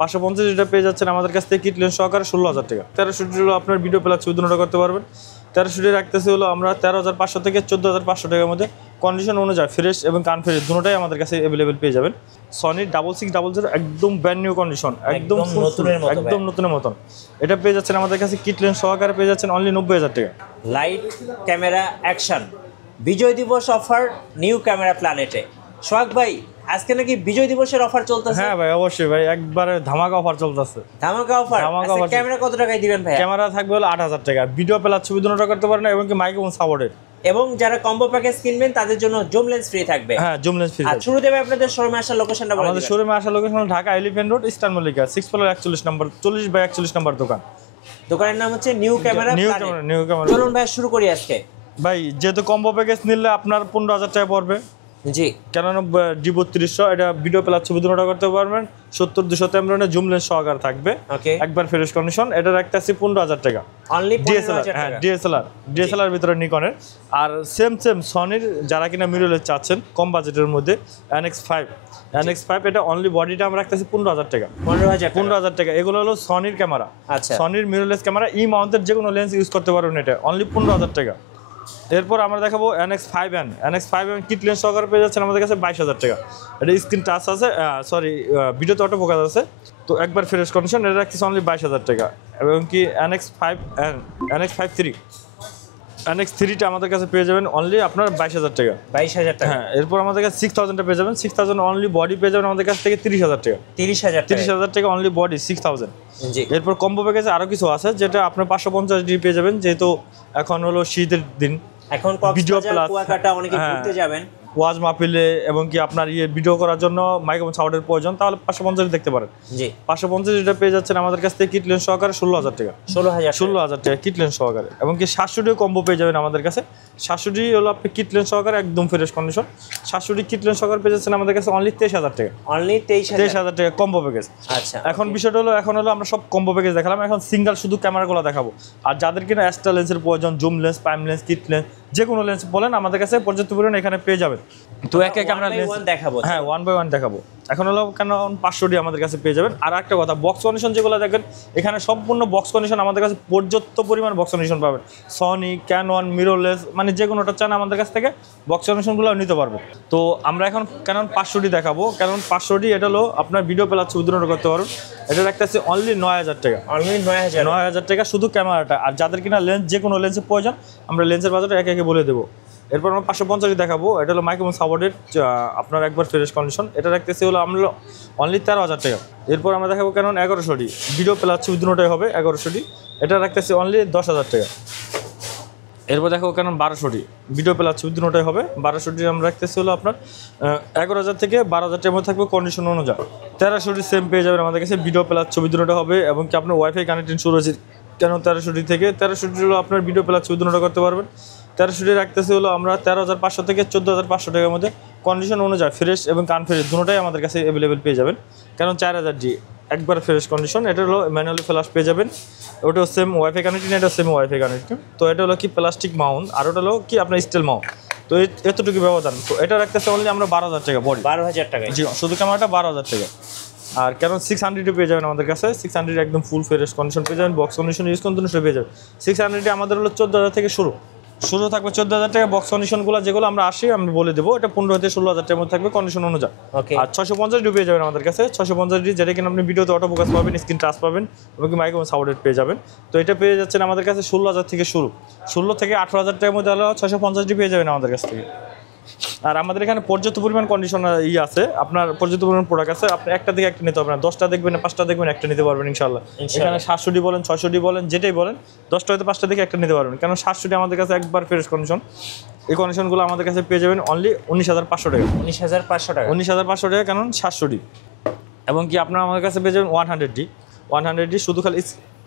550 এটা পেয়ে যাচ্ছেন আমাদের কাছ থেকে কিট লেন্স সহকারে 16,000 টাকা। 1300 হলো আপনার ভিডিও প্লাস ছবি দুটো করতে পারবেন। 1300 রাখতেছে হলো আমরা 13,500 থেকে 14,500 টাকার মধ্যে কন্ডিশন অনুযায়ী ফ্রেশ এবং কানফ্রেশ দুটোটাই আমাদের কাছে অ্যাভেলেবেল পেয়ে যাবেন। সনি 6600 একদম ব্র্যান্ড নিউ কন্ডিশন, একদম নতুনের মতন এটা পেয়ে যাচ্ছেন আমাদের কাছে কিট লেন্স সহকারে পেয়ে যাচ্ছেন অনলি 90,000 টাকা। লাইট ক্যামেরা অ্যাকশন বিজয় দিবস অফার নিউ ক্যামেরা প্ল্যানেটে। সোহাগ ভাই আজকে নাকি বিজয় দিবসের অফার চলতেছে? হ্যাঁ ভাই অবশ্যই ভাই, একবারে ধামাকা অফার চলতেছে। ধামাকা অফার। ক্যামেরা কত টাকায় দিবেন ভাই? ক্যামেরা থাকবে হলো 8,000 টাকা, ভিডিও প্লাস ছবি দুটো করতে পারেন এবং কি মাইক্রোফোন সাপোর্টেড। এবং যারা কম্বো প্যাকেজ কিনবেন তাদের জন্য জুম লেন্স ফ্রি থাকবে। হ্যাঁ জুম লেন্স ফ্রি। আর শুরুতে আপনাদের শোরুমে আসার লোকেশনটা বলে দিন। আমাদের শোরুমে আসার location Dhaka elephant road eastern Mallika 6 floor 41 নম্বর 40/41 নম্বর দোকান। দোকানের নাম হচ্ছে নিউ ক্যামেরা। চলুন ভাই শুরু করি আজকে। ভাই যেহেতু কম্বো প্যাকেজ নিলে আপনার 15,000 টাকা পড়বে। জি ক্যানন D3200 এটা ভিডিও প্লাস ছবি দুটো করতে পারবেন। 70-200 এমএর জুম লেন্স সহকারে থাকবে, একবার ফ্রেশ কন্ডিশন। এটা রাখতেছি 15,000 টাকা অনলি। ডিএসএলআর ভিতরে নিকনের। আর সেম সনির যারা কিনা মিররলেস চাচ্ছেন কম বাজেটের মধ্যে NX5 এটা অনলি বডিটা আমরা রাখতেছি 15,000 টাকা। 15,000 টাকা। এগুলো হলো সনির ক্যামেরা। আচ্ছা সনির মিররলেস ক্যামেরা ই মাউন্টের যে কোনো লেন্স ইউজ করতে পারবেন, এটা অনলি 15,000 টাকা। এরপর আমরা দেখাবো NX5N কিট লেন্স সহকারে পেয়ে যাচ্ছেন আমাদের কাছে 22,000 টাকা। এটা স্ক্রিন টাচ আছে, সরি ভিডিওতে অটো ফোকাস আছে, তো একবার ফ্রেশ কন্ডিশন। এটা রাখতেছে অনলি 22,000 টাকা। এবং কি NX3টা আমাদের কাছে পেয়ে যাবেন অনলি আপনার 22,000 টাকা। 22,000 টাকা। হ্যাঁ এরপর আমাদের কাছে 6,000টা পেয়ে যাবেন। 6,000 অনলি বডি পেয়ে যাবেন আমাদের কাছ থেকে 30,000 টাকা। 30,000 টাকা অনলি বডি 6,000। এরপর কম্বো প্যাকেজে আরও কিছু আছে যেটা আপনার 550 পেয়ে যাবেন, যেহেতু এখন হলো শীতের দিন, এখন কক্সবাজার কুয়াকাটা অনেকে ঘুরতে যাবেন, ওয়াজ মাহফিলে এবং কি আপনার ভিডিও করার জন্য মাইক্রোফোন সাউন্ডের প্রয়োজন, তাহলে 550 দেখতে পারেন। জি 550 এটা পেয়ে যাচ্ছেন আমাদের কাছ থেকে কিট লেন্স সহকারে 16,000 টাকা। 16,000 টাকা কিট লেন্স সহকারে। এবং কি 700 কম্বো পেয়ে যাবেন আমাদের কাছে। 700 হলো আপনি কিট লেন্স সহকারে একদম ফ্রেশ কন্ডিশন। 700 কিট লেন্স সহকারে পেয়ে যাচ্ছেন আমাদের কাছে অনলি 23,000 টাকা। অনলি 23,000 টাকা কম্বো প্যাকেজ। আচ্ছা এখন বিষয়টা হলো আমরা সব কম্বো প্যাকেজ দেখালাম, এখন সিঙ্গেল শুধু ক্যামেরাগুলো দেখাবো। আর যাদের কিনা এক্সট্রা লেন্সের প্রয়োজন, zoom lens, prime lens, kit lens, যে কোনো লেন্স বলেন আমাদের কাছে পর্যাপ্ত পরিমাণে এখানে পেয়ে যাবেন। তো একে আমরা দেখাবো। হ্যাঁ 1 বাই 1 দেখাবো। এখন হলো ক্যানন 500 আমাদের কাছে পেয়ে যাবেন। আর একটা কথা, বক্স কন্ডিশন যেগুলো দেখবেন এখানে সম্পূর্ণ বক্স কন্ডিশন আমাদের কাছে পর্যাপ্ত পরিমাণ বক্স কন্ডিশন পাবেন। সনি, ক্যানন, মিররলেস মানে যে কোনোটা চান আমাদের কাছ থেকে বক্স কন্ডিশনগুলো নিতে পারবেন। তো আমরা এখন ক্যানন 500 দেখাবো। ক্যানন 500 এটা হলো আপনার ভিডিও প্লাস ছবি দুটো করতে পারবেন। এটা রাখতেছে অনলি 9,000 টাকা। অনলি 9,000 টাকা শুধু ক্যামেরাটা। আর যাদের কিনা লেন্স যে কোনো লেন্সের প্রয়োজন আমরা লেন্সের বাজারটা একে একে বলে দেবো। এরপর আমরা 550 দেখাবো। এটা হলো মাইক্রোফোন সাপোর্টেড আপনার একবার ফ্রেশ কন্ডিশন। এটা রাখতেছে হলো আমরা অনলি 13,000 টাকা। এরপর আমরা দেখাবো ক্যানন 1100 ভিডিও প্লাস ছবি দুটোটাই হবে 1100। এটা রাখতেছে অনলি 10,000 টাকা। এরপর দেখো ক্যানন 1200 ভিডিও প্লাস ছবি দুটোটাই হবে 1200 আমরা রাখতেছি হলো আপনার 11,000 থেকে 12,000 টাকার মধ্যে থাকবে কন্ডিশন অনুযায়ী। 1300 সেম পেয়ে যাবেন আমাদের কাছে, ভিডিও প্লাস ছবি দুটোটা হবে এবং কি আপনার ওয়াইফাই কানেকশন শুরু হয়েছে কেন 1300 থেকে। 1300 হলো আপনার ভিডিও প্লাস ছবি দুটো করতে পারবেন। 1300 রাখতেছে হলো আমরা 13,500 থেকে 14,500 টাকার মধ্যে কন্ডিশন অনুযায়ী ফ্রেশ এবং কানফ্রেশ দুটোটাই আমাদের কাছে অ্যাভেলেবেল পেয়ে যাবেন। কারণ 4,000 একবার ফ্রেশ কন্ডিশন। এটা হলো ম্যানুয়ালি ফ্ল্যাশ পেয়ে যাবেন। ওটাও সেম ওয়াইফাই কানেক্টিং, এটাও সেম ওয়াইফাই কানেক্টিং। তো এটা হলো কি প্লাস্টিক মাউন্ট, আর ওটা হলো কি আপনার স্টিল মাউন্ট। তো এতটুকু ব্যবধান। তো এটা রাখতেছে অনলি আমরা 12,000 টাকা বডি। 12,000 টাকা। জি শুধু ক্যামেরাটা 12,000 টাকা। আর কেন 600 পেয়ে যাবেন আমাদের কাছে। 600 একদম ফুল ফ্রেশ কন্ডিশন পেয়ে যাবেন, বক্স কন্ডিশন ইউজ কন্ডিশন পেয়ে যাবেন। 600 আমাদের হলো 14,000 থেকে শুরু থাকবে 14,000 টাকা। বক্স কন্ডিশনগুলো যেগুলো আমরা আমি বলে দেবো, এটা 15 থেকে 16,000 টাকার মধ্যে থাকবে কন্ডিশন অনুযায়ী। আর 650 পেয়ে যাবেন আমাদের কাছে। 650 যেটা কিনা আপনি ভিডিওতে অটো ফোকাস পাবেন, স্ক্রিন টাচ পাবেন এবং মাইক্রোফোন সাপোর্টেড পেয়ে যাবেন। তো এটা পেয়ে যাচ্ছেন আমাদের কাছে 16,000 থেকে শুরু। 16 থেকে 18,000 টাকার মধ্যে হলো 650 পেয়ে যাবেন আমাদের কাছ থেকে। আর আমাদের এখানে পর্যাপ্ত পরিমাণ কন্ডিশনার আছে, আপনার পর্যাপ্ত পরিমাণ প্রোডাক্ট আছে। আপনি একটা থেকে একটা নিতে পারবেন, 10টা দেখবেন, 5টা দেখবেন, একটা নিতে পারবেন ইনশাল্লাহ। এখানে 700 বলেন, 600 বলেন, যেটাই বলেন 10টা হয়তো 5টা থেকে একটা নিতে পারবেন। কারণ 700 আমাদের কাছে একবার ফ্রেশ কন্ডিশন। এই কন্ডিশনগুলো আমাদের কাছে পেয়ে যাবেন অনলি 19,500 টাকা। 19,500 টাকা। 19,500 টাকা কারণ 700 এবং কি আপনার আমাদের কাছে পেয়ে যাবেন 100 শুধু খালি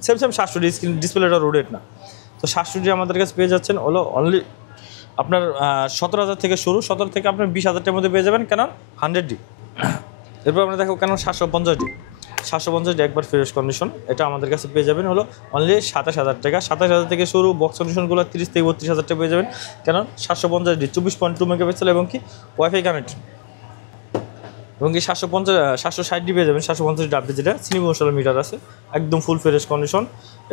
সেম 700 স্ক্রিন ডিসপ্লেটা রোডেড না। তো 700 আমাদের কাছে পেয়ে যাচ্ছেন হলো অনলি আপনার 17,000 থেকে শুরু। 17 থেকে আপনার 20,000 টাকার মধ্যে পেয়ে যাবেন কেন 100। এরপর আমরা দেখো কেন 750 একবার ফ্রেশ কন্ডিশন। এটা আমাদের কাছে পেয়ে যাবেন হলো অনলি 27,000 টাকা। 27,000 থেকে শুরু। বক্স কন্ডিশনগুলো 30 থেকে 32,000 টাকা পেয়ে যাবেন কেন 750 24.2 মেগাপিক্সেল এবং কি ওয়াইফাই কানেক্ট। 27,000 টাকা 27,000 থেকে শুরু। 27,000 থেকে 32,000 টাকা পেয়ে যাবেন 750 24.2 মেগাপিক্সেল এবং কি ওয়াইফাই কানেক্ট। 27,000 থেকে 32,000 টাকা পেয়ে যাবেন 750 24.2 মেগাপিক্সেল এবং কি ওয়াইফাই কানেক্ট। এবং কি 760 পেয়ে যাবেন, 750 ডাব্লিউ যেটা স্লিম মশলা মিটার আছে, একদম ফুল ফ্রেশ কন্ডিশন।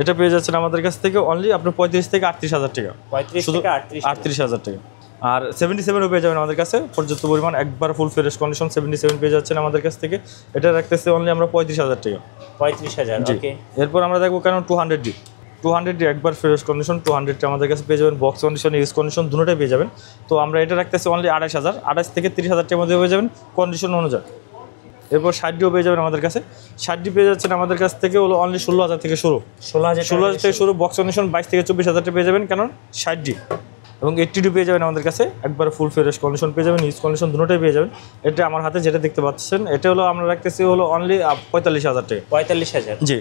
এটা পেয়ে যাচ্ছেন আমাদের কাছ থেকে অনলি আপনার 35 থেকে 38,000 টাকা, 35 শুধু থেকে 38,000 টাকা। আর 77ও পেয়ে যাবেন আমাদের কাছে পর্যাপ্ত পরিমাণ, একবার ফুল ফ্রেশ কন্ডিশন 77 পেয়ে যাচ্ছেন আমাদের কাছ থেকে। এটা রাখতেছে অনলি আমরা 35,000 টাকা। 35,000। জি। ওকে, এরপর আমরা দেখবো কেন 200D একবার ফ্রেশ কন্ডিশন, 200 আমাদের কাছে পেয়ে যাবেন, বক্স কন্ডিশন ইউজ কন্ডিশন দুটোটাই পেয়ে যাবেন। তো আমরা এটা রাখতেছি অনলি 28,000 থেকে 30,000 টাকার মধ্যে পেয়ে যাবেন কন্ডিশন অনুযায়ী। এরপর 60ডিও পেয়ে যাবেন আমাদের কাছে, 60ডি পেয়ে যাচ্ছেন আমাদের কাছ থেকে হলো অনলি 16,000 থেকে শুরু, 16,000 থেকে শুরু। বক্স কন্ডিশন 22 থেকে 24,000 টাকা পেয়ে যাবেন কারণ 60ডি। এবং 80ডি পেয়ে যাবেন আমাদের কাছে, একবার ফুল ফ্রেশ কন্ডিশন পেয়ে যাবেন, ইউজ কন্ডিশন দুটোটাই পেয়ে যাবেন। এটা আমার হাতে যেটা দেখতে পাচ্ছেন এটা হলো আমরা রাখতেছি হলো অনলি 45,000 টাকা। 45,000। জি।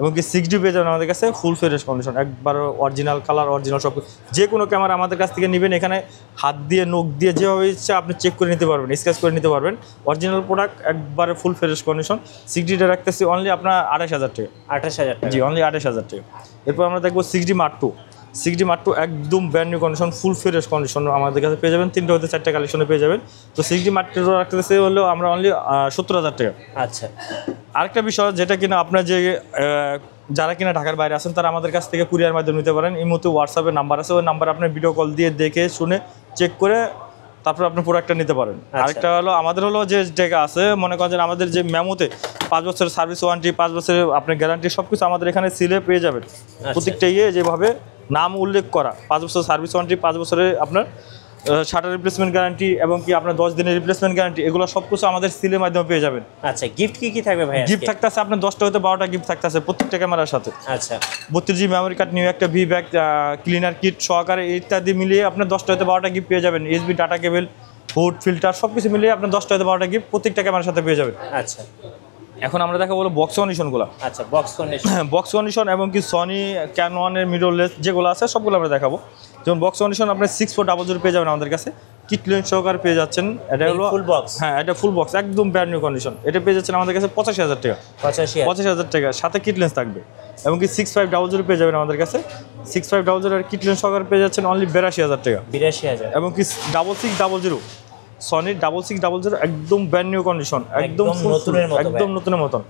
এবং কি 6ডি পেয়ে যাবেন আমাদের কাছে, ফুল ফ্রেশ কন্ডিশন, একবার অরিজিনাল কালার, অরিজিনাল সব। যে কোনো ক্যামেরা আমাদের কাছ থেকে নেবেন, এখানে হাত দিয়ে নখ দিয়ে যেভাবে ইচ্ছা আপনি চেক করে নিতে পারবেন, স্কেচ করে নিতে পারবেন। অরিজিনাল প্রোডাক্ট, একবারে ফুল ফ্রেশ কন্ডিশন। 6ডিটা রাখতেছি অনলি আপনার 28,000 টাকা। 28,000 টাকা। জি, অনলি 28,000 টাকা। এরপর আমরা দেখবো 6ডি মার্ক টু। 6ডি মার্ক টু একদম brand new condition, full fresh condition আমাদের কাছে পেয়ে যাবেন। 3 হতে 4টা কালেকশনে পেয়ে যাবেন। তো 6ডি মার্ক টু রাখতেছি হলো আমরা অনলি 70,000 টাকা। আচ্ছা, আরেকটা বিষয় যেটা কিনা আপনার যে যারা কিনা ঢাকার বাইরে আছেন তারা আমাদের কাছ থেকে কুরিয়ার মাধ্যমে নিতে পারেন। এই মুহূর্তে হোয়াটসঅ্যাপে নাম্বার আছে, ওই নাম্বারে আপনি ভিডিও কল দিয়ে দেখে শুনে চেক করে তারপর আপনি প্রোডাক্টটা নিতে পারেন। আরেকটা হলো আমাদের হলো যে জায়গা আছে, মনে করেন যে আমাদের যে মেমোতে 5 বছরের সার্ভিস ওয়ারেন্টি, 5 বছরের আপনার গ্যারান্টি সব কিছু আমাদের এখানে সিলে পেয়ে যাবেন। প্রত্যেকটা যেভাবে নাম উল্লেখ করা, 5 বছর সার্ভিস ওয়ারেন্টি, 5 বছরের আপনার শাটার রিপ্লেসমেন্ট গ্যারান্টি এবং কি আপনার 10 দিনের রিপ্লেসমেন্ট গ্যারান্টি, এগুলো সব কিছু আমাদের সিলের মাধ্যমে পেয়ে যাবেন। আচ্ছা, গিফট কি থাকবে ভাই? গিফট থাকতেছে আপনার 10টা হতে 12টা গিফট থাকতেছে প্রত্যেকটা ক্যামেরার সাথে। আচ্ছা, 32 জিবি মেমোরি কার্ড, নিউ একটা ভি ব্যাগ, ক্লিনার কিট সহকারে ইত্যাদি মিলিয়ে আপনার 10টা হতে 12টা গিফট পেয়ে যাবেন। SB data cable, hood, filter সব কিছু মিলিয়ে আপনার 10টা হতে 12টা গিফট প্রত্যেকটা ক্যামেরার সাথে পেয়ে যাবেন। আচ্ছা, এখন আমরা দেখাবো বলো বক্স কন্ডিশনগুলো। আচ্ছা, বক্স কন্ডিশন। বক্স কন্ডিশন এবং কি সনি, ক্যাননের মিররলেস যেগুলো আছে সবগুলো আমরা দেখাবো। যেমন বক্স কন্ডিশন আপনার 6400 পেয়ে যাবেন আমাদের কাছে, কিট লেন্স সহকারে পেয়ে যাচ্ছেন। এটা হলো ফুল বক্স। হ্যাঁ, এটা ফুল বক্স একদম ব্র্যান্ড নিউ কন্ডিশন। এটা পেয়ে যাচ্ছেন আমাদের কাছে 85,000 টাকা। 85,000 টাকা, সাথে কিট লেন্স থাকবে। এবং কি 6500 পেয়ে যাবেন আমাদের কাছে, 6500 আর কিট লেন্স সহকারে পেয়ে যাচ্ছেন অনলি 82,000 টাকা। 82,000। এবং কি 6600 সনির 6600 একদম ব্র্যান্ড নিউ কন্ডিশন, একদম নতুনের মতন।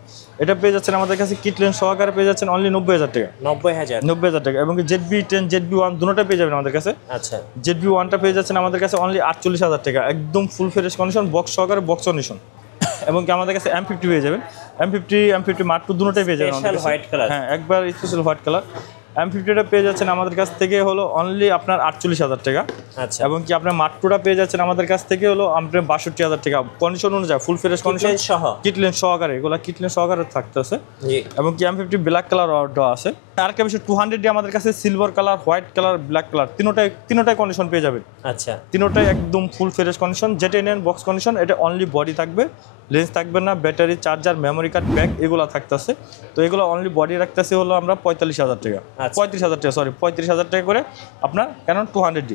এটা পেয়ে যাচ্ছেন আমাদের কাছে কিট লেন্স সহকারে পেয়ে যাচ্ছেন অনলি 90,000 টাকা। 90,000 টাকা। এবং কি ZB-10 ZB-1 দুটোটা পেয়ে যাবেন আমাদের কাছে। আচ্ছা, ZB-1টা পেয়ে যাচ্ছেন আমাদের কাছে অনলি 48,000 টাকা, একদম ফুল ফ্রেশ কন্ডিশন, বক্স সহকারে, বক্স কন্ডিশন। এবং কি আমাদের কাছে M50 পেয়ে যাবেন, M50 মার্ক টু দুটোটাই পেয়ে যাবেন আমাদের কাছে। White colour. হ্যাঁ, একবার স্পেশাল হোয়াইট কালার। M50টা পেয়ে যাচ্ছেন আমাদের কাছ থেকে হলো অনলি আপনার 48,000 টাকা। আচ্ছা, এবং কি আপনার মার্ক টুটা পেয়ে যাচ্ছেন আমাদের কাছ থেকে হলো আপনার 62,000 টাকা, কন্ডিশন অনুযায়ী ফুল ফ্রেশ কন্ডিশন সহ কিট লেন্স সহকারে, এগুলো কিট লেন্স সহকারে থাকতেছে। জি। এবং কি M50 ব্ল্যাক কালার অর্ডার আছে। আরেকটা বিষয় 200D আমাদের কাছে silver colour, white colour, black colour তিনোটাই কন্ডিশন পেয়ে যাবেন। আচ্ছা, তিনোটাই একদম ফুল ফ্রেশ কন্ডিশন। যেটা নেন বক্স কন্ডিশন, এটা অনলি বডি থাকবে, লেন্স থাকবে না, battery, charger, memory card, bag এগুলো থাকতেছে। তো এগুলো অনলি বডি রাখতেছে হলো আমরা 45,000 টাকা, 35,000 টাকা, সরি 35,000 টাকা করে আপনার ক্যানন 200D।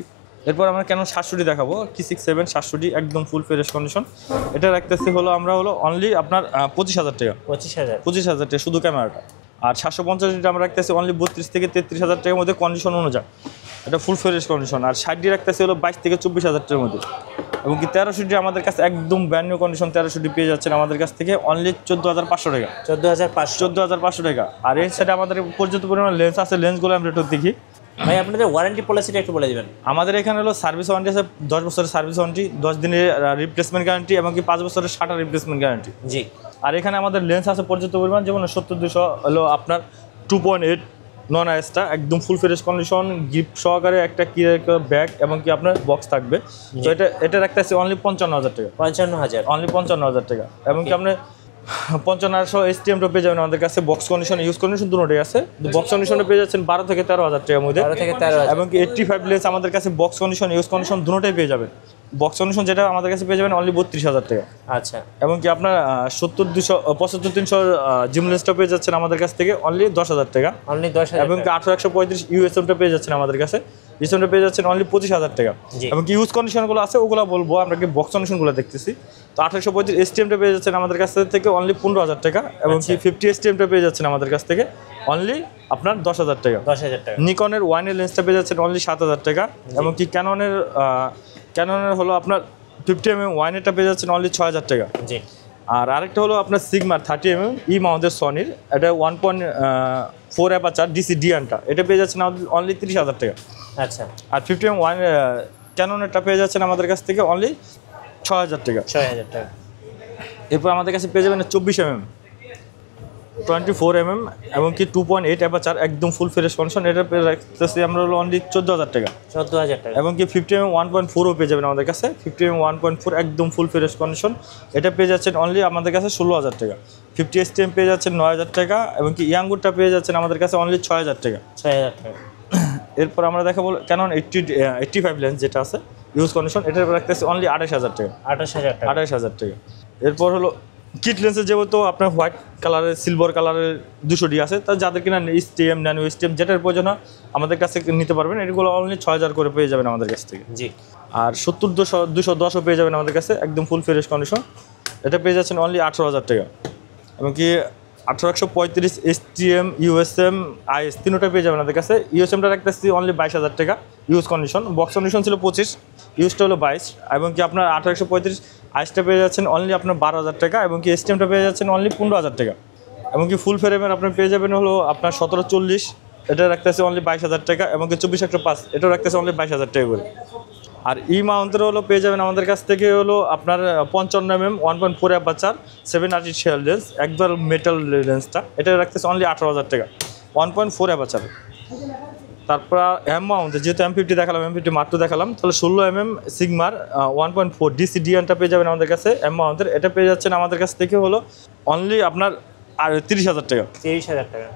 এরপর আমরা ক্যানন 700D দেখাবো, কি 67 700D একদম ফুল ফ্রেশ কন্ডিশন। এটা রাখতেছি হলো আমরা হলো অনলি আপনার 25,000 টাকা। 25,000 টাকা শুধু ক্যামেরাটা। আর 750D আমরা রাখতেছি অনলি 32 থেকে 33,000 টাকার মধ্যে কন্ডিশন অনুযায়ী, এটা ফুল ফ্রেশ কন্ডিশন। আর 60D রাখতেছি হলো 22 থেকে 24,000 টাকার মধ্যে। এবং কি 1300D আমাদের কাছে একদম ব্র্যান্ড নিউ কন্ডিশন, 1300D পেয়ে যাচ্ছেন আমাদের কাছ থেকে অনলি 14,500 টাকা। 14,500 টাকা। আর এর সাথে আমাদের পর্যাপ্ত পরিমাণ লেন্স আছে, লেন্সগুলো আমরা একটু দেখি। ভাই আপনাদের ওয়ারেন্টি পলিসিটা একটু বলে দিবেন। আমাদের এখানে হলো সার্ভিস ওয়ারেন্টি আছে 10 বছরের সার্ভিস ওয়ারেন্টি, 10 দিনের রিপ্লেসমেন্ট গ্যারান্টি এবং কি 5 বছরের শাটার রিপ্লেসমেন্ট গ্যারান্টি। জি। আর এখানে আমাদের লেন্স আছে পর্যাপ্ত পরিমাণ, যেমন 70-200 হলো আপনার 2.8 নন আইসটা একদম ফুল ফ্রেশ কন্ডিশন, গিফট সহকারে একটা ব্যাগ এবং কি আপনার বক্স থাকবে। তো এটা রাখতেছে অনলি 55,000 টাকা। 55,000, অনলি 55,000 টাকা। এবং কি আপনি 55,000 STM-টা পেয়ে যাবেন আমাদের কাছে, বক্স কন্ডিশন, ইউজ কন্ডিশন দুটোই আছে। বক্স কন্ডিশনে পেয়ে যাচ্ছেন 12 থেকে 13,000 টাকার মধ্যে। 12 থেকে 13,000। এবং কি 85 লেন্স আমাদের কাছে বক্স কন্ডিশন, ইউজ কন্ডিশন দুটোই পেয়ে যাবেন। বক্স কন্ডিশন যেটা আমাদের কাছে পেয়ে যাবেন অনলি 32,000 টাকা। আচ্ছা। এবং কি আপনার 70-200 75-300 জিম লেন্সটা পেয়ে যাচ্ছেন আমাদের কাছ থেকে অনলি 10,000 টাকা। অনলি 10,000। এবং কি 18-135 USM-টা পেয়ে যাচ্ছেন আমাদের কাছে, USM-টা পেয়ে যাচ্ছেন অনলি 25,000 টাকা। এবং কি ইউজ কন্ডিশনগুলো আছে ওগুলো বলবো, আমরা কি বক্স কন্ডিশনগুলো দেখতেছি। তো 1835 STM-টা পেয়ে যাচ্ছেন আমাদের কাছ থেকে অনলি 15,000 টাকা। এবং কি 50 STM-টা পেয়ে যাচ্ছেন আমাদের কাছ থেকে অনলি আপনার 10,000 টাকা। 10,000 টাকা। নিকনের ওয়ানের লেন্সটা পেয়ে যাচ্ছেন অনলি 7,000 টাকা। এবং কি ক্যাননের হলো আপনার 50 mm ওয়াইনেরটা পেয়ে যাচ্ছেন অনলি 6000 টাকা। জি। আর আরেকটা হলো আপনার সিগমার 30 mm ই মাউন্টের সনির, এটা 1.4 অ্যাপাচার ডিসি ডিয়ানটা, এটা পেয়ে যাচ্ছেন অনলি 30,000 টাকা। আচ্ছা। আর 50 mm ওয়ান ক্যাননেরটা পেয়ে যাচ্ছেন আমাদের কাছ থেকে অনলি 6000 টাকা। 6000 টাকা। এরপর আমাদের কাছে পেয়ে যাবেন 24 mm 24 mm এবং কি 2.8 অ্যাপাচার একদম ফুল ফ্রেশ কন্ডিশন, এটা পেয়ে রাখতেছি আমরা হলো অনলি 14,000 টাকা। 14,000 টাকা। এবং কি 50 mm 1.4ও পেয়ে যাবেন আমাদের কাছে, 50 mm 1.4 একদম ফুল ফ্রেশ কন্ডিশন, এটা পেয়ে যাচ্ছেন অনলি আমাদের কাছে 16,000 টাকা। 50 STM পেয়ে যাচ্ছেন 9,000 টাকা এবং কি ইয়াঙ্গুরটা পেয়ে যাচ্ছেন আমাদের কাছে অনলি 6,000 টাকা। 6,000 টাকা। এরপর আমরা দেখাবো ক্যানন 85 লেন্স যেটা আছে ইউজ কন্ডিশন, এটা রাখতেছি অনলি 28,000 টাকা। 28,000 টাকা। 28,000 টাকা। এরপর হলো কিট লেন্সের যেহেতু আপনার হোয়াইট কালারের সিলভার কালারের 200D আছে, তা যাদের কিনা স্টিএম ন্যানো স্টিএম যেটার প্রয়োজন হয় আমাদের কাছে নিতে পারবেন, এগুলো অনলি 6,000 করে পেয়ে যাবেন আমাদের কাছ থেকে। জি। আর 70-210ও পেয়ে যাবেন আমাদের কাছে একদম ফুল ফ্রেশ কন্ডিশন, এটা পেয়ে যাচ্ছেন অনলি 18,000 টাকা। এবং কি 1835 STM USM IS তিনোটা পেয়ে যাবেন আমাদের কাছে। ইউএসএমটা রাখতেছি অনলি 22,000 টাকা ইউজ কন্ডিশন, বক্স কন্ডিশন ছিল 25, ইউজটা হলো 22। এবং কি আপনার 1835 আইসটা পেয়ে যাচ্ছেন অনলি আপনার 12,000 টাকা এবং কি STMটা পেয়ে যাচ্ছেন অনলি 15,000 টাকা। এবং কি ফুল ফ্রেমের আপনার পেয়ে যাবেন হলো আপনার 1740, এটা রাখতেছে অনলি 22,000 টাকা এবং কি 24-105 এটাও রাখতেছে অনলি 22,000 টাকা করে। আর ই মাউন্টের হলো পেয়ে যাবেন আমাদের কাছ থেকে হলো আপনার 55 mm 1.4 অ্যাপাচার 7 আর্টিফিশিয়াল লেন্স একবার মেটাল লেন্সটা, এটা রাখতেছে অনলি 18,000 টাকা 1.4 অ্যাপাচার। তারপর এম মাউন্ট যেহেতু M50 দেখালাম, M50 মাত্র দেখালাম, তাহলে 16 mm সিগমার 1.4 ডিসি ডিয়ানটা পেয়ে যাবেন আমাদের কাছে এম মাউন্টের, এটা পেয়ে যাচ্ছেন আমাদের কাছ থেকে হলো অনলি আপনার 30,000 টাকা। 30,000 টাকা।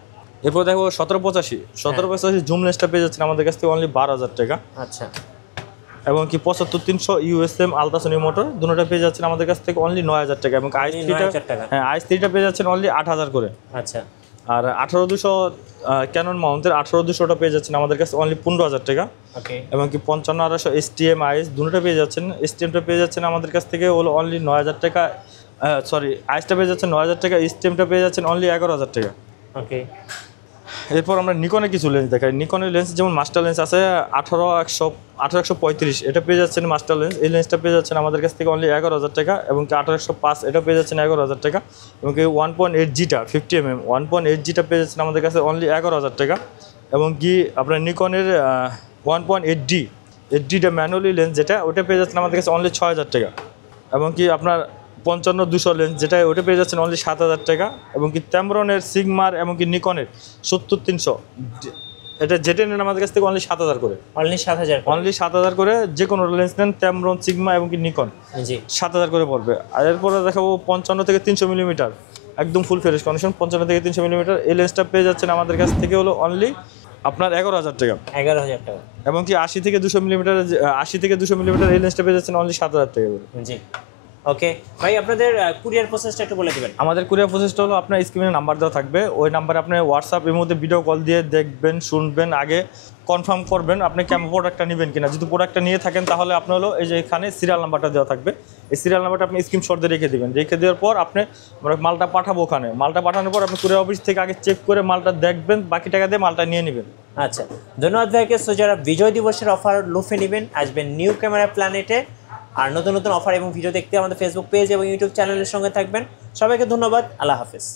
এরপর দেখো 1785 জুম লেন্সটা পেয়ে যাচ্ছেন আমাদের কাছ থেকে অনলি 12,000 টাকা। আচ্ছা। এবং কি 75-300 USM আলট্রাসোনিক মোটর দুটোটা পেয়ে যাচ্ছেন আমাদের কাছ থেকে অনলি 9,000 টাকা। এবং আইস3টা পেয়ে যাচ্ছেন অনলি 8,000 করে। আচ্ছা। আর 18-200 ক্যানন মাউন্টের 18-200টা পেয়ে যাচ্ছেন আমাদের কাছে অনলি 15,000 টাকা। ওকে। এবং কি 55-200 STM আইস দুটোটা পেয়ে যাচ্ছেন, STMটা পেয়ে যাচ্ছেন আমাদের কাছ থেকে হলো অনলি 9,000 টাকা, সরি আইসটা পেয়ে যাচ্ছেন 9,000 টাকা, STMটা পেয়ে যাচ্ছেন অনলি 11,000 টাকা। ওকে। এরপর আমরা নিকনের কিছু লেন্স দেখাই। নিকনের লেন্স যেমন মাস্টার লেন্স আছে 18-135, এটা পেয়ে যাচ্ছেন মাস্টার লেন্স, এই লেন্সটা পেয়ে যাচ্ছেন আমাদের কাছ থেকে অনলি 11,000 টাকা। এবং কি 1805 এটা পেয়ে যাচ্ছেন 11,000 টাকা। এবং কি 1.8Gটা 50 mm 1.8Gটা পেয়ে যাচ্ছেন আমাদের কাছে অনলি 11,000 টাকা। এবং কি আপনার নিকনের 1.8D এইচডিটা ম্যানুয়ালি লেন্স যেটা ওটা পেয়ে যাচ্ছেন আমাদের কাছে অনলি 6,000 টাকা। এবং কি আপনার 55-200 লেন্স যেটা ওটা পেয়ে যাচ্ছেন অনলি 7,000 টাকা। এবং কি ট্যামরনের সিগমার এবং কি নিকনের 70-300 এটা যেটা নেন আমাদের কাছ থেকে অনলি 7,000 করে, অনলি 7,000 করে। যে কোনো লেন্স নেন ট্যামরন, সিগমা এবং কি নিকন, জি 7,000 করে পড়বে। আর এরপরে দেখাবো 55-300 মিলিমিটার একদম ফুল ফ্রেশ কন্ডিশন, 55-300 মিলিমিটার এই লেন্সটা পেয়ে যাচ্ছেন আমাদের কাছ থেকে হলো অনলি আপনার 11,000 টাকা। 11,000 টাকা। এবং কি 80-200 মিলিমিটার এই লেন্সটা পেয়ে যাচ্ছেন অনলি 7,000 টাকা করে। জি ওকে ভাই, আপনাদের কুরিয়ার প্রসেসটা একটু বলে দিবেন। আমাদের কুরিয়ার প্রসেসটা হলো আপনার স্ক্রিনে নাম্বার দেওয়া থাকবে, ওই নাম্বারে আপনি হোয়াটসঅ্যাপ এর মধ্যে ভিডিও কল দিয়ে দেখবেন, শুনবেন, আগে কনফার্ম করবেন আপনি কেমন প্রোডাক্টটা নেবেন কিনা। যদি প্রোডাক্টটা নিয়ে থাকেন তাহলে আপনার হলো এই যে এখানে সিরিয়াল নাম্বারটা দেওয়া থাকবে, এই সিরিয়াল নাম্বারটা আপনি স্ক্রিনশট দিয়ে রেখে দেবেন। রেখে দেওয়ার পর আপনি মালটা পাঠাবো, ওখানে মালটা পাঠানোর পর আপনি কুরিয়ার অফিস থেকে আগে চেক করে মালটা দেখবেন, বাকি টাকা দিয়ে মালটা নিয়ে নেবেন। আচ্ছা, ধন্যবাদ ভাইকে। সো যারা বিজয় দিবসের অফার লুফে নেবেন আসবেন নিউ ক্যামেরা প্ল্যানেটে। আর নতুন নতুন অফার এবং ভিডিও দেখতে আমাদের ফেসবুক পেজ এবং ইউটিউব চ্যানেলের সঙ্গে থাকবেন। সবাইকে ধন্যবাদ, আল্লাহ হাফেজ।